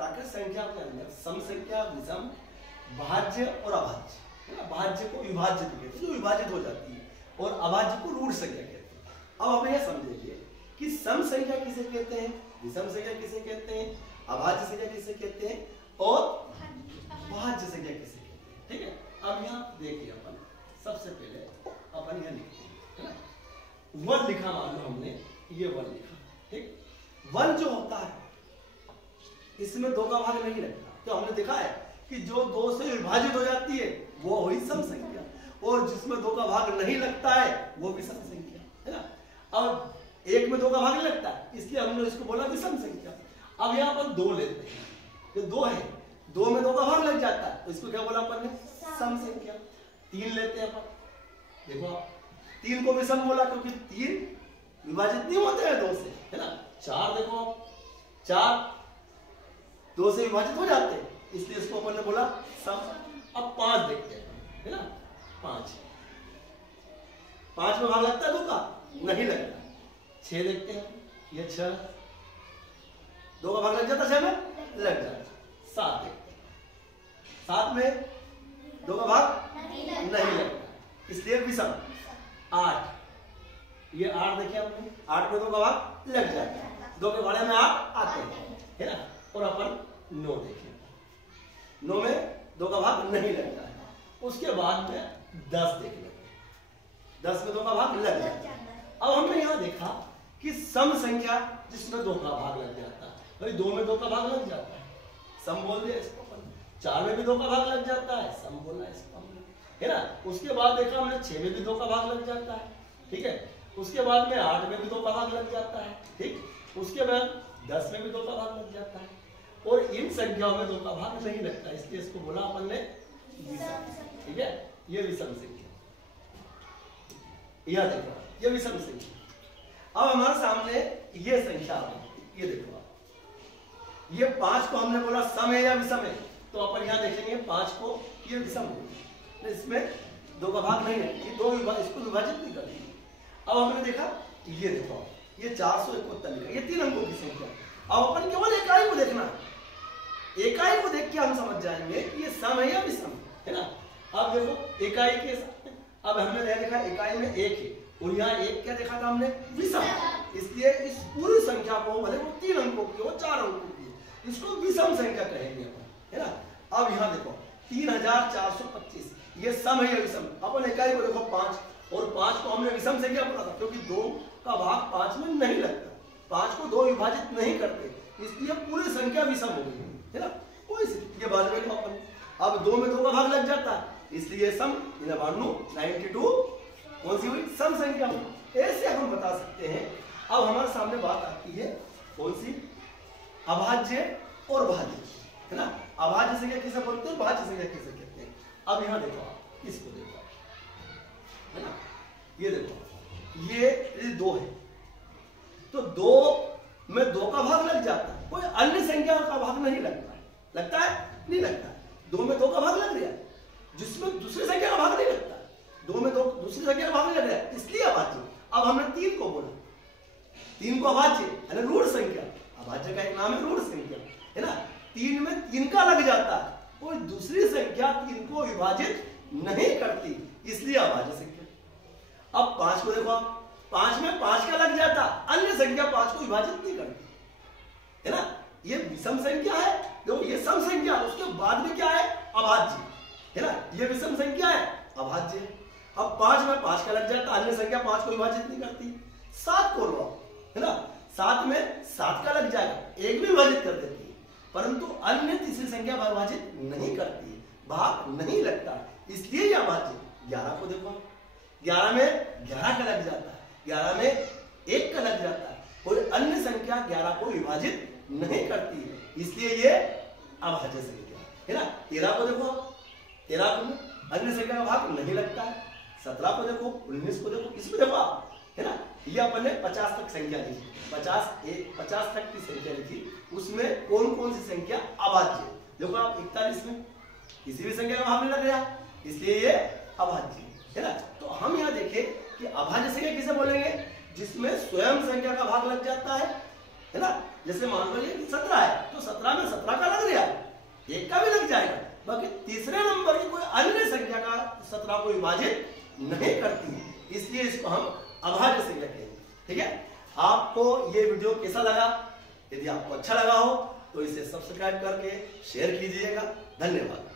प्राकृत संख्या के अंदर सम संख्या, विषम, भाज्य और अभाज्य, है ना। भाज्य को विभाज्य कहते हैं, जो विभाजित हो जाती है, और अभाज्य को रूढ़ संख्या कहते हैं। अब हमें यह समझिए कि सम संख्या किसे कहते हैं, विषम संख्या किसे कहते हैं, अभाज्य संख्या किसे कहते हैं, और भाज्य संख्या किसे कहते हैं। ठीक है, अब यहाँ देखिए अपन सबसे पहले अपन यह लिखते हैं, है ना। वन लिखा, मान लो हमने ये वन लिखा, ठीक। वन जो होता है इसमें दो का भाग नहीं लगता, तो हमने देखा है कि जो दो से विभाजित हो जाती है वो हुई सम संख्या, और जिसमें दो का भाग नहीं लगता है वो विषम संख्या, है ना। अब एक में दो का भाग लगता है, इसलिए हमने इसको बोला विषम संख्या। अब यहाँ पर दो लेते हैं, ये दो है, दो में दो का भाग लग जाता है, तो इसको क्या बोला अपन ने, सम संख्या। तीन लेते हैं अपन, देखो आप, तीन को विषम बोला क्योंकि तीन विभाजित नहीं होते हैं दो से, है ना। चार देखो आप, चार दो से विभाजित हो जाते हैं, इसलिए इसको अपन ने बोला सम। अब पांच देखते हैं, है ना। पांच, पांच में भाग लगता है दो का, नहीं लगता। छह देखते हैं, ये छह, दो का भाग लग जाता, छह में लग जाता। सात देखते हैं, सात में दो का भाग नहीं लगता, इसलिए विषम। आठ, ये आठ देखिए आपने, आठ में दो का भाग लग जाता है, दो के भाड़े में आठ आते हैं, है ना। और अपन नौ देखिए, नौ में दो का भाग नहीं लगता है। उसके बाद में 10 देख लेते हैं, 10 में दो का भाग लग जाता है। अब हमने यहाँ देखा कि सम संख्या जिसमें दो का भाग लग जाता है, भाई दो में दो का भाग लग जाता है, सम बोल दिया इसको अपन। चार में भी दो का भाग लग जाता है, सम बोला इसको हमने, है ना। उसके बाद देखा हमने 6 में भी दो का भाग लग जाता है, ठीक है। उसके बाद में 8 में भी दो का भाग लग जाता है, ठीक। उसके बाद 10 में भी दो का भाग लग जाता है, और इन संख्याओं में दो का भाग नहीं लगता, इसलिए इसको बोला अपन ने विषम, ठीक है। ये विषम संख्या, यह देखो ये विषम संख्या। अब हमारे सामने ये संख्या आ गई, ये देखो आप, ये 5 को हमने बोला सम है या विषम है, तो अपन यहाँ देखेंगे 5 को ये विषम होगी, इसमें दो का भाग नहीं है, ये दो इसको विभाजित नहीं करेंगे। अब हमने देखा ये देखो, ये 471 लिखा, ये 3 अंकों की संख्या। अब अपन केवल इकाई को देखना, इकाई को देख के हम समझ जाएंगे कि ये सम है या विषम, है ना। अब देखो इकाई के साथ, अब हमने देखा इकाई में 1 है, और यहाँ 1 क्या देखा था हमने, विषम, इसलिए इस पूरी संख्या को भले वो 3 अंकों की हो, 4 अंकों की, इसको विषम संख्या कहेंगे अपन, है ना। अब यहाँ देखो 3425, ये सम है या विषम। अपन इकाई को देखो 5, और 5 को हमने विषम संख्या बोला था क्योंकि 2 का भाग 5 में नहीं लगता, 5 को 2 विभाजित नहीं करते, इसलिए पूरी संख्या विषम हो गई, है ना। कोई ये बात में अपन, अब 2 में 2 का भाग लग जाता है, इसलिए सम 92 कौन सी हुई, सम संख्या हुई। ऐसे हम बता सकते हैं। अब हमारे सामने बात आती है कौन सी, अभाज्य और भाज्य, है ना। अभाज्य संख्या किसे बोलते हैं, भाज्य संख्या किसे कहते हैं। अब यहाँ देखो आप, इसको देखो, है ना। ये देखो, ये 2 है, तो 2 में 2 का भाग लग जाता है, कोई अन्य संख्या का भाग नहीं लगता है, लगता है नहीं लगता है। 2 में 2 का भाग लग रहा है, जिसमें दूसरी संख्या का भाग नहीं लगता, 2 में 2 दूसरी संख्या का भाग लग रहा है, इसलिए अभाज्य। अब हमने 3 को बोला, 3 को अभाज्य यानी रूढ़ संख्या, अभाज्य का एक नाम है रूढ़ संख्या, है ना। 3 में 3 का लग जाता है, कोई दूसरी संख्या 3 को विभाजित नहीं करती, इसलिए अभाज्य संख्या। अब 5 को देखो, 5 में 5 का लग जाता, अन्य संख्या 5 को विभाजित नहीं करती, है ना। ये विषम संख्या है, देखो ये सम संख्या, उसके बाद में क्या है, अभाज्य, है ना। ये विषम संख्या है, अभाज्य है। अब 5 में 5 का लग जाता, अन्य संख्या 5 को विभाजित नहीं करती। 7 को लो, है ना, 7 में 7 का लग जाएगा, एक भी विभाजित कर देती है, परंतु अन्य तीसरी संख्या विभाजित नहीं करती है, भाग नहीं लगता, इसलिए यह अभाज्य। 11 को देखो, 11 में 11 का लग जाता है, 11 में 1 का लग जाता है, कोई अन्य संख्या 11 को विभाजित नहीं करती है, इसलिए ये अभाज्य संख्या, है ना। 13 को देखो, 13 को अन्य संख्या का भाग नहीं लगता है। 17 को देखो, 19 को देखो, इसमें देखो आप, है ना। ये अपन ने 50 तक संख्या लिखी, 50 तक की संख्या लिखी, उसमें कौन कौन सी संख्या अभाज्य। देखो आप 41 में किसी भी संख्या का भाग नहीं लग रहा, इसलिए ये अभाज्य, है ना। तो हम यहाँ देखें कि अभाज्य संख्या किसे बोलेंगे, जिसमें स्वयं संख्या का भाग लग जाता है ना। जैसे मान लो ये 17 है, तो 17 में 17 का 17 को विभाजित नहीं करती, इसलिए इसको हम अभाज्य संख्या कहेंगे। ठीक है, आपको ये वीडियो कैसा लगा? यदि आपको अच्छा लगा हो तो इसे सब्सक्राइब करके शेयर कीजिएगा। धन्यवाद।